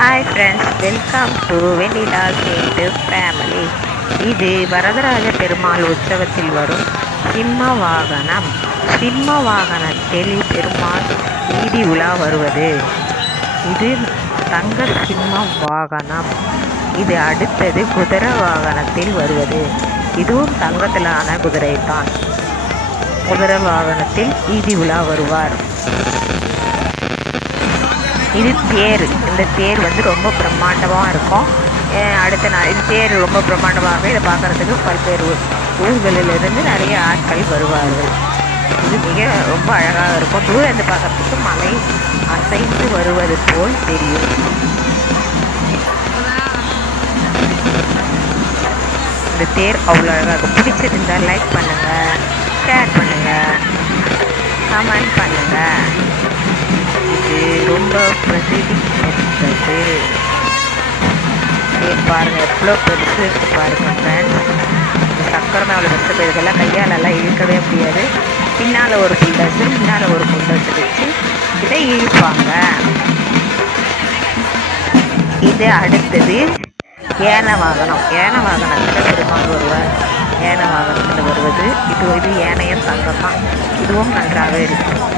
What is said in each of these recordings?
Hi friends, welcome to வெண்ணிலா கேட்டு family. இது வரதராஜ பெருமாள் உற்சவத்தில் வரும் சிம்ம வாகனம். சிம்ம வாகனத்தில் பெருமாள் வீதி உலா வருவது. இது தங்க சிம்ம வாகனம். இது அடுத்தது குதிரை வாகனத்தில் வருவது. இதுவும் தங்கத்திலான குதிரை தான். குதிரை வாகனத்தில் வீதி உலா வருவார். இது தேர். இந்த தேர் ரொம்ப பிரம்மாண்டமாக இருக்கும். அடுத்த நாள் இது தேர் ரொம்ப பிரம்மாண்டமாக இதை பார்க்குறதுக்கு பல்வேறு ஊர்களிலிருந்து நிறைய ஆட்கள் வருவார்கள். இது ரொம்ப அழகாக இருக்கும். தூரந்து பார்க்குறதுக்கு மலை அசைந்து வருவது போல் தெரியும். இந்த தேர் அவ்வளோ அழகாக இருக்கும். பிடிச்சிருந்தால் லைக் பண்ணுங்கள், ஷேர் பண்ணுங்கள், கமெண்ட் பண்ணுங்கள். இது ரொம்ப பிரசித்தி பெற்றது. பாருங்கள் எவ்வளோ பெருசு இருக்கு பாருங்கள் ஃப்ரெண்ட்ஸ். இந்த சக்கரமே அவ்வளோ பெருசு போயிருக்கெல்லாம் கையாலெல்லாம் இழுக்கவே முடியாது. பின்னால் ஒரு புல்டர்ஸு, முன்னால் ஒரு புல்டர்ஸு வச்சு இதை இழுப்பாங்க. இது அடுத்தது ஏன வாகனம். ஏன வாகனத்தில் பெருமாள் வருவார். ஏன வாகனத்தில் வருவது இது ஏனையும் தங்கம் தான். இதுவும் நன்றாக இருக்கும்.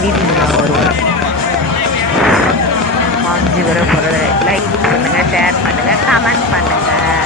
வீதியில் வருவார். காஞ்சிபுரம் பொருளை லைக் பண்ணுங்கள், ஷேர் பண்ணுங்கள், கமெண்ட் பண்ணுங்கள்.